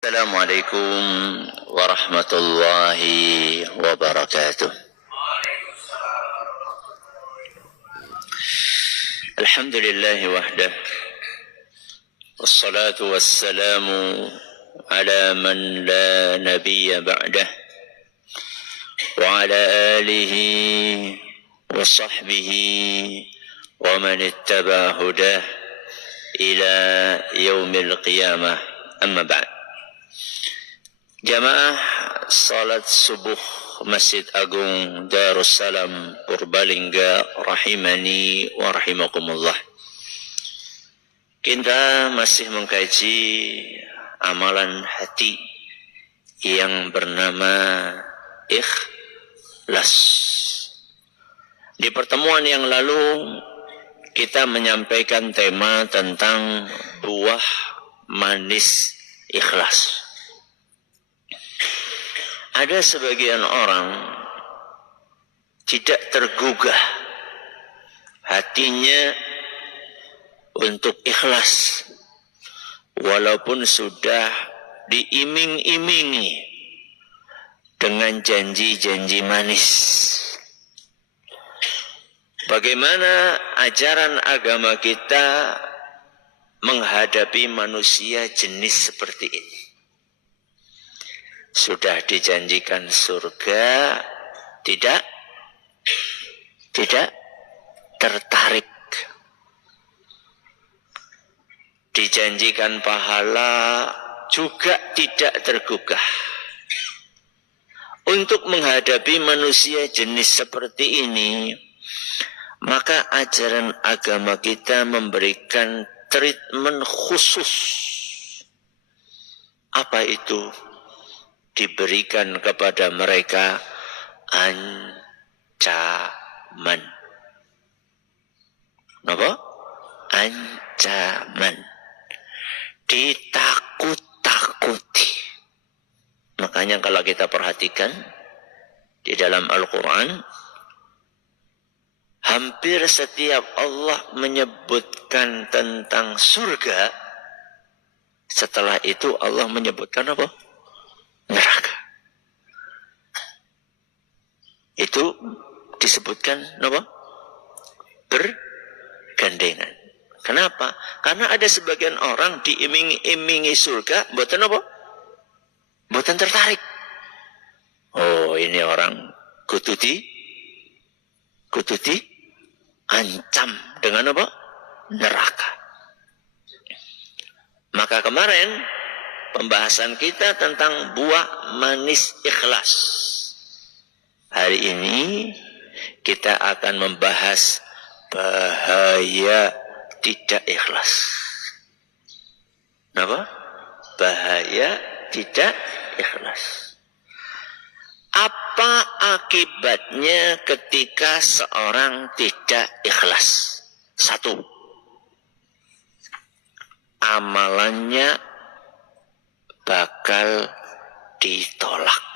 السلام عليكم ورحمة الله وبركاته. الحمد لله وحده، والصلاة والسلام على من لا نبي بعده، وعلى آله وصحبه ومن اتبع هداه إلى يوم القيامة. أما بعد. Jamaah salat subuh Masjid Agung Darussalam Purbalingga rahimani wa rahimakumullah. Kita masih mengkaji amalan hati yang bernama ikhlas. Di pertemuan yang lalu kita menyampaikan tema tentang buah manis ikhlas. Ada sebagian orang tidak tergugah hatinya untuk ikhlas, walaupun sudah diiming-imingi dengan janji-janji manis. Bagaimana ajaran agama kita menghadapi manusia jenis seperti ini? Sudah dijanjikan surga, tidak tertarik. Dijanjikan pahala, juga tidak tergugah. Untuk menghadapi manusia jenis seperti ini, maka ajaran agama kita memberikan treatment khusus. Apa itu? Diberikan kepada mereka ancaman. Apa? Ancaman. Ditakut-takuti. Makanya kalau kita perhatikan di dalam Al-Quran, hampir setiap Allah menyebutkan tentang surga, setelah itu Allah menyebutkan apa? Neraka. Itu disebutkan apa? Bergandengan. Kenapa? Karena ada sebagian orang diiming-imingi surga, buatan apa? Buatan tertarik. Oh, ini orang kututi ancam dengan apa? Neraka. Maka kemarin pembahasan kita tentang buah manis ikhlas. Hari ini kita akan membahas bahaya tidak ikhlas. Apa? Bahaya tidak ikhlas. Apa akibatnya ketika seorang tidak ikhlas? Satu, amalannya bakal ditolak.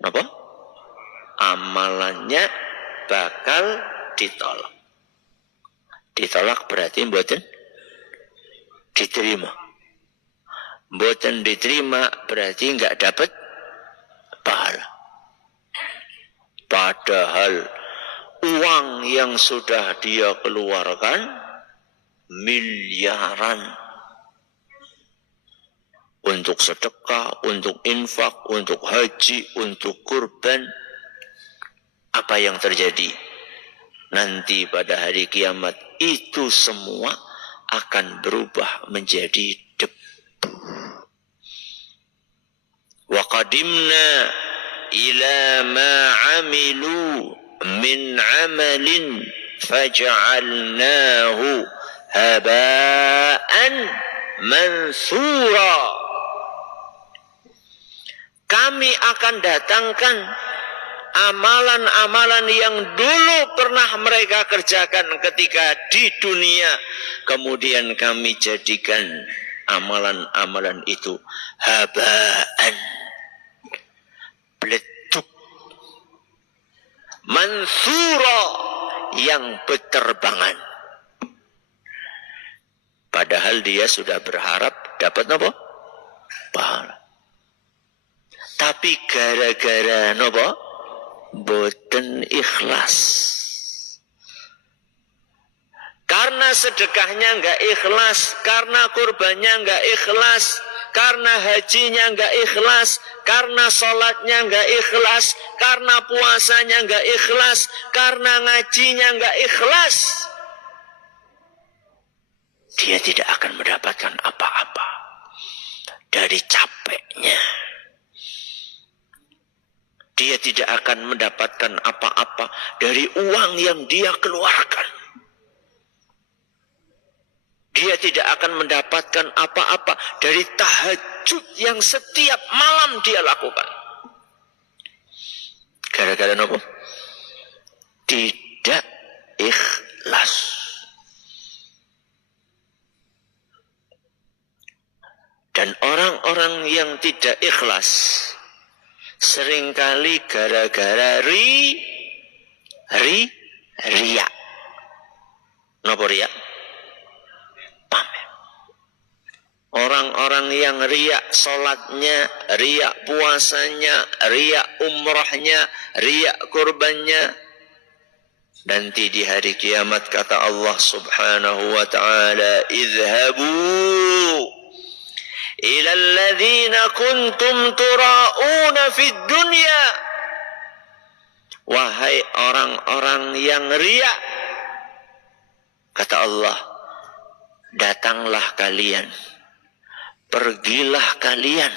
Apa? Amalannya bakal ditolak. Ditolak berarti mboten diterima. Mboten diterima berarti enggak dapat pahala. Padahal uang yang sudah dia keluarkan miliaran. Untuk sedekah, untuk infak, untuk haji, untuk kurban. Apa yang terjadi? Nanti pada hari kiamat itu semua akan berubah menjadi debu. Wa qadimna ila ma amilu min amalin faj'alnahu haba'an mansura. Kami akan datangkan amalan-amalan yang dulu pernah mereka kerjakan ketika di dunia. Kemudian kami jadikan amalan-amalan itu habaan, beletuk, mansura, yang beterbangan. Padahal dia sudah berharap dapat apa? pahala. Tapi gara-gara nopo boten ikhlas. Karena sedekahnya enggak ikhlas, karena kurbannya enggak ikhlas, karena hajinya enggak ikhlas, karena sholatnya enggak ikhlas, karena puasanya enggak ikhlas, karena ngajinya enggak ikhlas, dia tidak akan mendapatkan apa-apa dari capeknya. Dia tidak akan mendapatkan apa-apa dari uang yang dia keluarkan. Dia tidak akan mendapatkan apa-apa dari tahajud yang setiap malam dia lakukan. Gara-gara apa? Tidak ikhlas. Dan orang-orang yang tidak ikhlas seringkali gara-gara riya. Napa riya? Pamer. Orang-orang yang riya salatnya, riya puasanya, riya umrahnya, riya kurbannya, nanti di hari kiamat kata Allah Subhanahu wa taala, "Idhabu ila alladhina kuntum tura'una fid dunya." Wahai orang-orang yang riya, kata Allah, datanglah kalian, pergilah kalian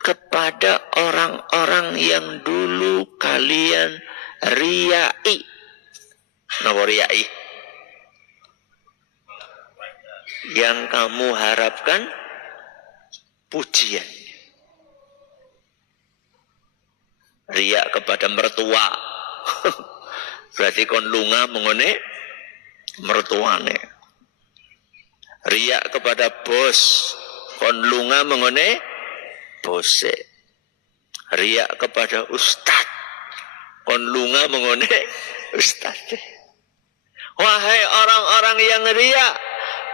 kepada orang-orang yang dulu kalian riyai. Napa riyai? Yang kamu harapkan pujian. Riya kepada mertua. Berarti kon lunga mengone mertuane. Riya kepada bos, kon lunga mengone bose. Riya kepada ustad, kon lunga mengone ustad. Wahai orang-orang yang riya,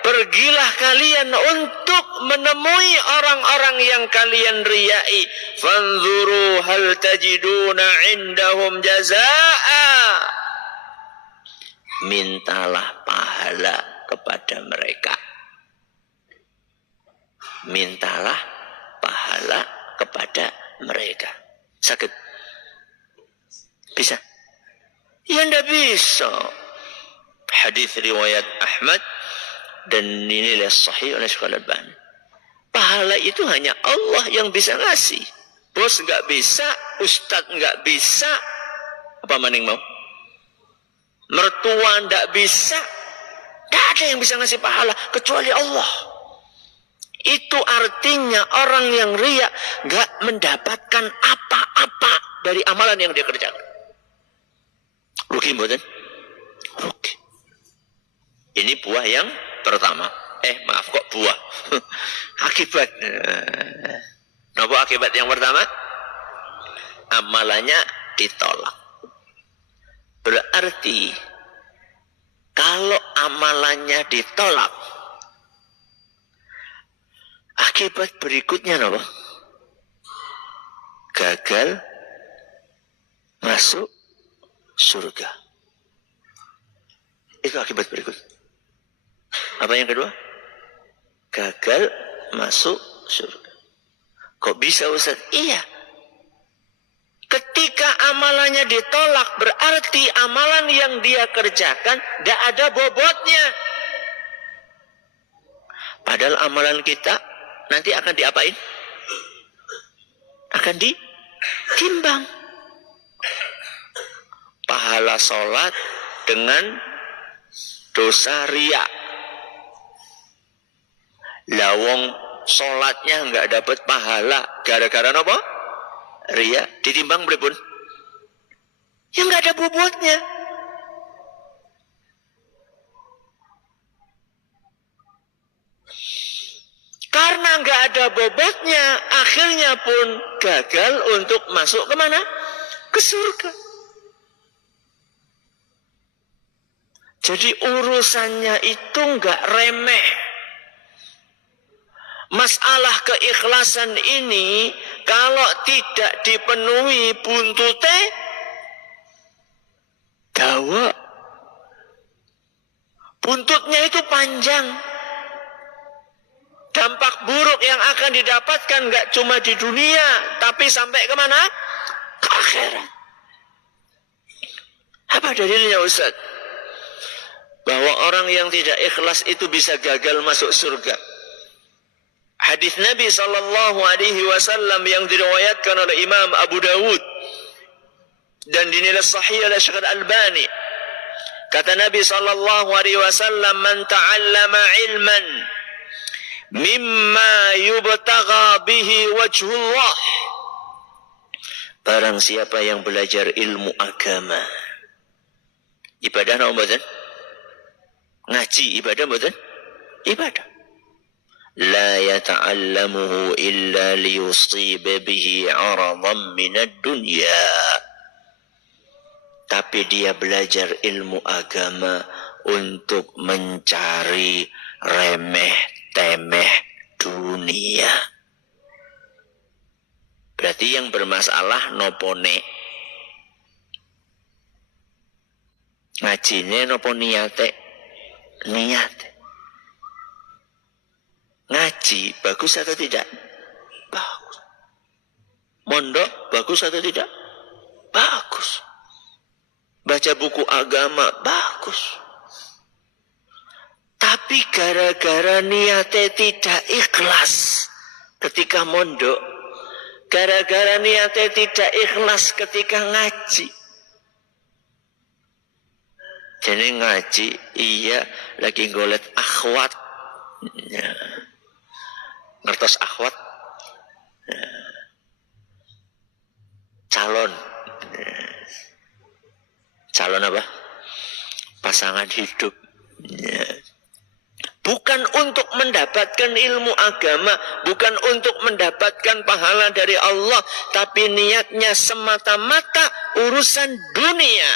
pergilah kalian untuk menemui orang-orang yang kalian riyai. Fanzuru hal tajiduna indahum jazaa'a. Mintalah pahala kepada mereka. Mintalah pahala kepada mereka. Sakit? Bisa? Ya tidak bisa. Hadis riwayat Ahmad dan dinilai sahih oleh Syekh Al-Albani. Pahala itu hanya Allah yang bisa ngasih. Bos nggak bisa, ustadz nggak bisa, apa maning mau? Mertua nggak bisa, nggak ada yang bisa ngasih pahala kecuali Allah. Itu artinya orang yang riya nggak mendapatkan apa-apa dari amalan yang dia kerjakan. Rugi mboten? Rugi. Ini buah yang pertama. Maaf kok buah. Akibat. Napa akibat yang pertama? Amalannya ditolak. Berarti kalau amalannya ditolak, akibat berikutnya apa? Gagal masuk surga. Itu akibat berikut. Apa yang kedua? Gagal masuk surga. Kok bisa Ustaz? Iya. Ketika amalannya ditolak, berarti amalan yang dia kerjakan tidak ada bobotnya. Padahal amalan kita nanti akan diapain? Akan ditimbang. Pahala sholat dengan dosa riya. Lawong sholatnya nggak dapat pahala gara-gara apa? Riya. Ditimbang berapun? Ya nggak ada bobotnya. Karena nggak ada bobotnya, akhirnya pun gagal untuk masuk kemana? Ke surga. Jadi urusannya itu nggak remeh. Masalah keikhlasan ini kalau tidak dipenuhi buntute dawa. Buntutnya itu panjang. Dampak buruk yang akan didapatkan gak cuma di dunia, tapi sampai kemana? Ke akhirat. Apa dalilnya Ustaz? Bahwa orang yang tidak ikhlas itu bisa gagal masuk surga. Hadis Nabi SAW yang diriwayatkan oleh Imam Abu Dawud dan dinilai sahih oleh Syekh Al-Albani. Kata Nabi SAW, "Man ta'allama ilman mimma yubtagha bihi wajhullah." Barang siapa yang belajar ilmu agama, ibadah apa mboten? Ngaji ibadah mboten? Ibadah. La yata'allamuhu illa liyusiba bihi 'aradan minad dunya. Tapi dia belajar ilmu agama untuk mencari remeh-temeh dunia. Berarti yang bermasalah nopone. Ngajine nopo niate? Niate. Ngaji bagus atau tidak? Bagus. Mondok bagus atau tidak? Bagus. Baca buku agama bagus. Tapi gara-gara niatnya tidak ikhlas ketika mondok, gara-gara niatnya tidak ikhlas ketika ngaji. Jadi ngaji iya lagi golet akhwat. Ya. Ngertos akhwat? Ya. Calon. Ya. Calon apa? Pasangan hidup. Ya. Bukan untuk mendapatkan ilmu agama, bukan untuk mendapatkan pahala dari Allah, tapi niatnya semata-mata urusan dunia.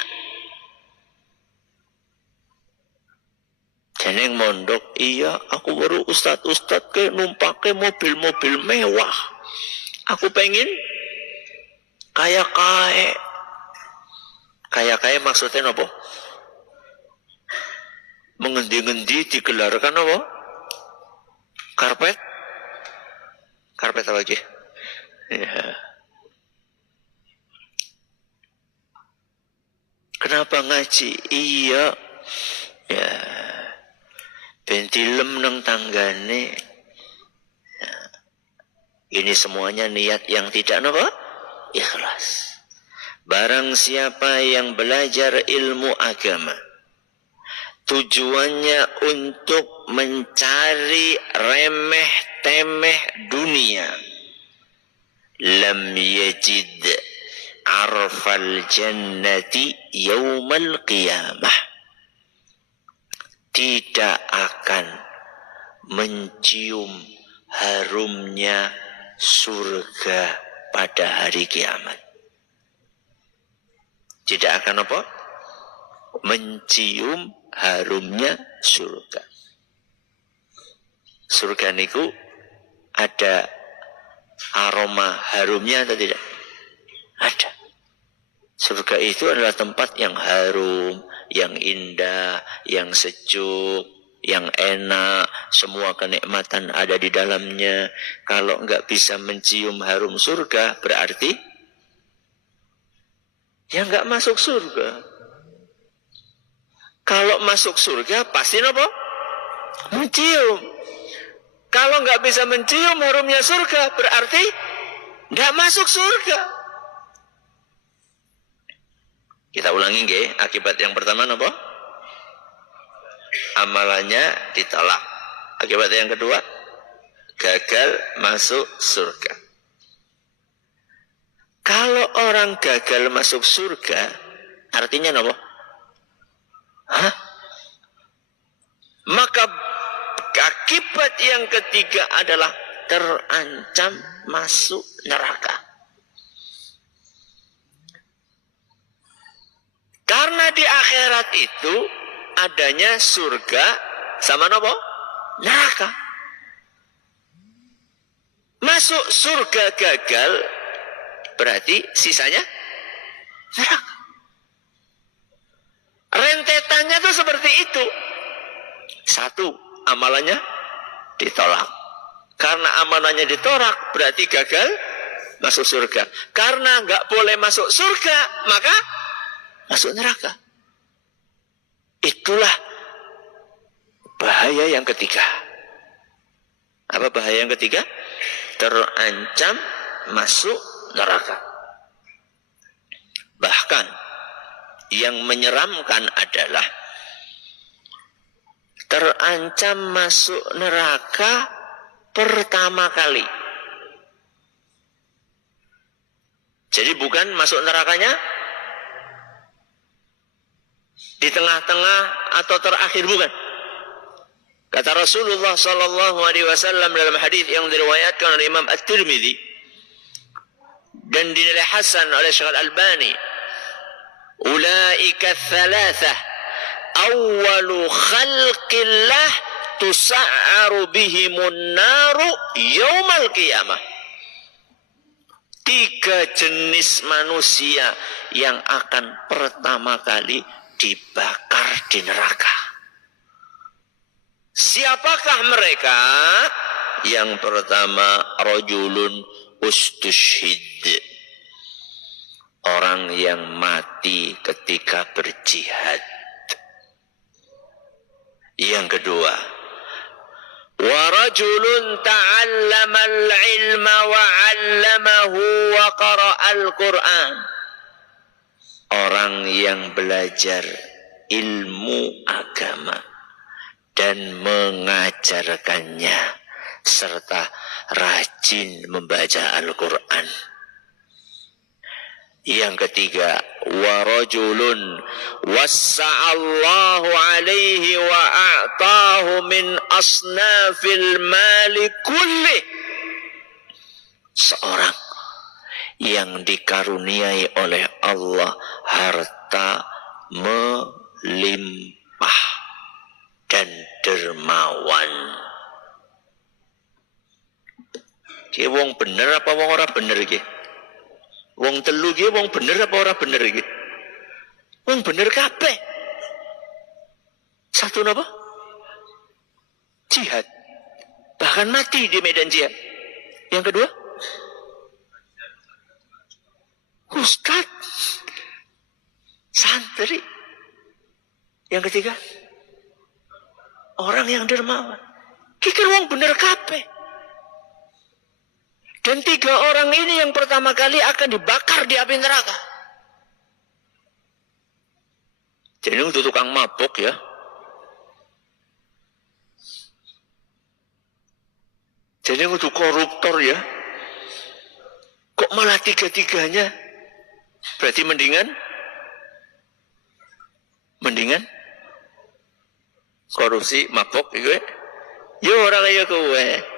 Jeneng mondok, iya aku baru ustad-ustad ke numpake mobil-mobil mewah. Aku pengen kaya-kaya. Kaya-kaya maksudnya apa? Mengendi-ngendi digelarkan apa? Karpet? Karpet apa lagi? Ya. Kenapa ngaji? Iya. Ya. Ben dilem nang tanggane. Ya. Ini semuanya niat yang tidak apa? Ikhlas. Barang siapa yang belajar ilmu agama, tujuannya untuk mencari remeh-temeh dunia, lam yajid arfal jannati yaumal qiyamah, tidak akan mencium harumnya surga pada hari kiamat. Tidak akan apa? Mencium harumnya surga. Surga niku ada aroma harumnya atau tidak? Ada. Surga itu adalah tempat yang harum, yang indah, yang sejuk, yang enak, semua kenikmatan ada di dalamnya. Kalau enggak bisa mencium harum surga, berarti ya enggak masuk surga. Kalau masuk surga pasti apa? Mencium. Kalau enggak bisa mencium harumnya surga, berarti enggak masuk surga. Kita ulangi nggih, akibat yang pertama apa? Amalannya ditolak. Akibat yang kedua, gagal masuk surga. Kalau orang gagal masuk surga, artinya apa? Hah? Maka akibat yang ketiga adalah terancam masuk neraka. Karena di akhirat itu adanya surga sama apa? Neraka. Masuk surga gagal, berarti sisanya neraka. Rentetannya tuh seperti itu. Satu, amalannya ditolak. Karena amalannya ditolak, berarti gagal masuk surga. Karena nggak boleh masuk surga, maka masuk neraka. Itulah bahaya yang ketiga. Apa bahaya yang ketiga? Terancam masuk neraka. Bahkan yang menyeramkan adalah terancam masuk neraka pertama kali. Jadi bukan masuk nerakanya di tengah-tengah atau terakhir, bukan. Kata Rasulullah sallallahu alaihi wasallam dalam hadis yang diriwayatkan oleh Imam At-Tirmidzi dan dinilai hasan oleh Syekh Al-Albani, ulaika thalathah awwalu khalqillah tusa'aru bihimun naru yaumal qiyamah. 3 jenis manusia yang akan pertama kali dibakar di neraka. Siapakah mereka? Yang pertama, rajulun ustushhid, orang yang mati ketika berjihad. Yang kedua, wa rajulun ta'allamal ilma wa 'allamahu wa qara'al Qur'an, orang yang belajar ilmu agama dan mengajarkannya serta rajin membaca Al-Quran. Yang ketiga, wa rajulun wassa'allahu alaihi wa a'tahu min asnafil mali kulli, seorang yang dikaruniai oleh Allah harta melimpah dan dermawan. Ki wong bener apa wong ora bener iki? Wong telu ki wong bener apa ora bener iki? Wong bener kabeh. Satu napa? Jihad. Bahkan mati di medan jihad. Yang kedua? Ustaz. Santri. Yang ketiga? Orang yang dermawan. Kikir wong bener kabeh. Dan 3 orang ini yang pertama kali akan dibakar di api neraka. Jadi untuk tukang mabuk ya. Jadi untuk koruptor ya. Kok malah 3-tiganya? Berarti mendingan korupsi, mabuk gitu. Ya orang kaya kowe.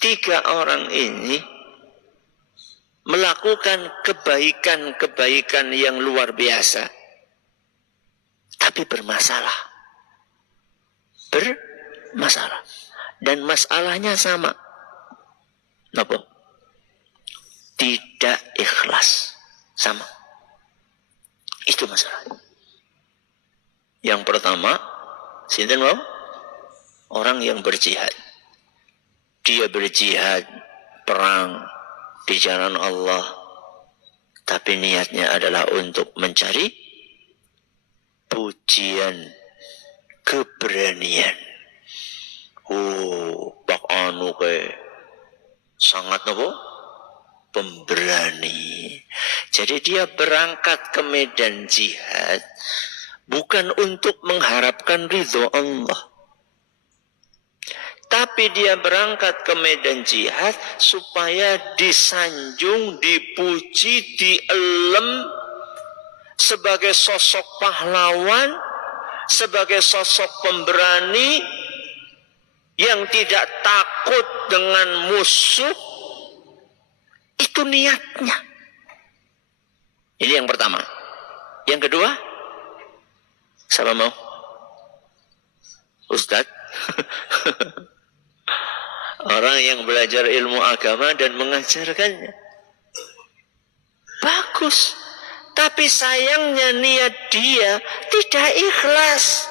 3 orang ini melakukan kebaikan-kebaikan yang luar biasa, tapi bermasalah. Dan masalahnya sama. Napa? Tidak ikhlas. Sama. Itu masalah. Yang pertama, sinten wau? Orang yang berjihad. Dia berjihad, perang di jalan Allah, tapi niatnya adalah untuk mencari pujian, keberanian. Pak anu ke sangat nopo pemberani. Jadi dia berangkat ke medan jihad bukan untuk mengharapkan ridho Allah, tapi dia berangkat ke medan jihad supaya disanjung, dipuji, dielem sebagai sosok pahlawan, sebagai sosok pemberani yang tidak takut dengan musuh. Itu niatnya. Ini yang pertama. Yang kedua, siapa mau? Ustadz? Orang yang belajar ilmu agama dan mengajarkannya. Bagus. Tapi sayangnya niat dia tidak ikhlas.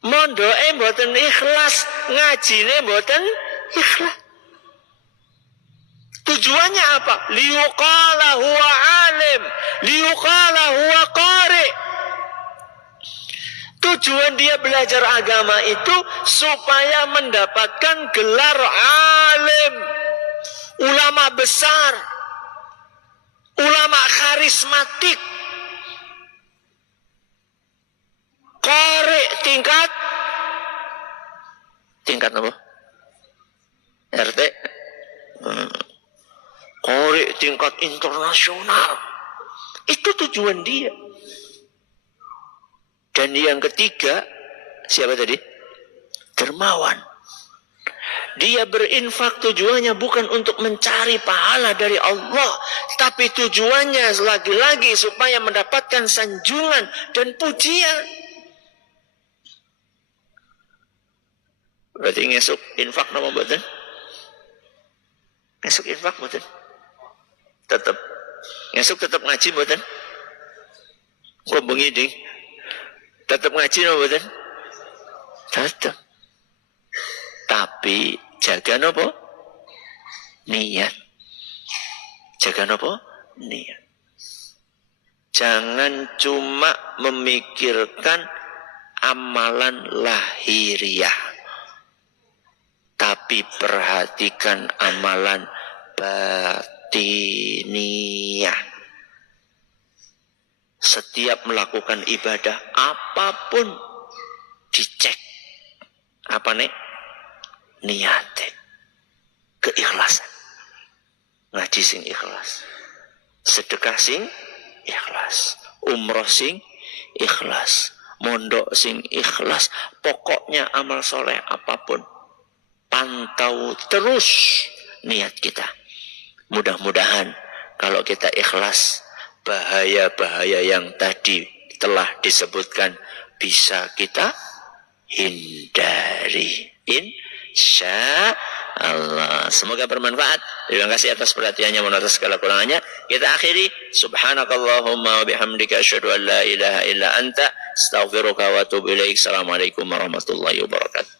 Mondoke mboten ikhlas, ngajine mboten ikhlas. Tujuannya apa? Liyuqala huwa alim, liyuqala huwa qari. Tujuan dia belajar agama itu supaya mendapatkan gelar alim, ulama besar, ulama karismatik, qari tingkat apa? RT. Qari tingkat internasional. Itu tujuan dia. Dan yang ketiga, siapa tadi? Dermawan. Dia berinfak tujuannya bukan untuk mencari pahala dari Allah, tapi tujuannya lagi-lagi supaya mendapatkan sanjungan dan pujian. Berarti ngesuk infak nama mboten? Ngesuk infak mboten? Tetap ngesuk tetap ngaji mboten? Kok bengi ding? Tetap ngaji no mboten? Tetap. Tapi jaga nopo? Niat. Jaga nopo? Niat. Jangan cuma memikirkan amalan lahiriah, tapi perhatikan amalan batiniah. Setiap melakukan ibadah apapun dicek apa nih? Niate, keikhlasan. Ngaji sing ikhlas, sedekah sing ikhlas, umroh sing ikhlas, mondok sing ikhlas. Pokoknya amal soleh apapun, pantau terus niat kita. Mudah-mudahan kalau kita ikhlas, bahaya-bahaya yang tadi telah disebutkan bisa kita hindari. Insya Allah. Semoga bermanfaat. Terima kasih atas perhatiannya, mohon atas segala kurangannya. Kita akhiri. Subhanakallahumma wa bihamdika asyhadu an la ilaha illa anta astaghfiruka wa atubu ilaik. Assalamualaikum warahmatullahi wabarakatuh.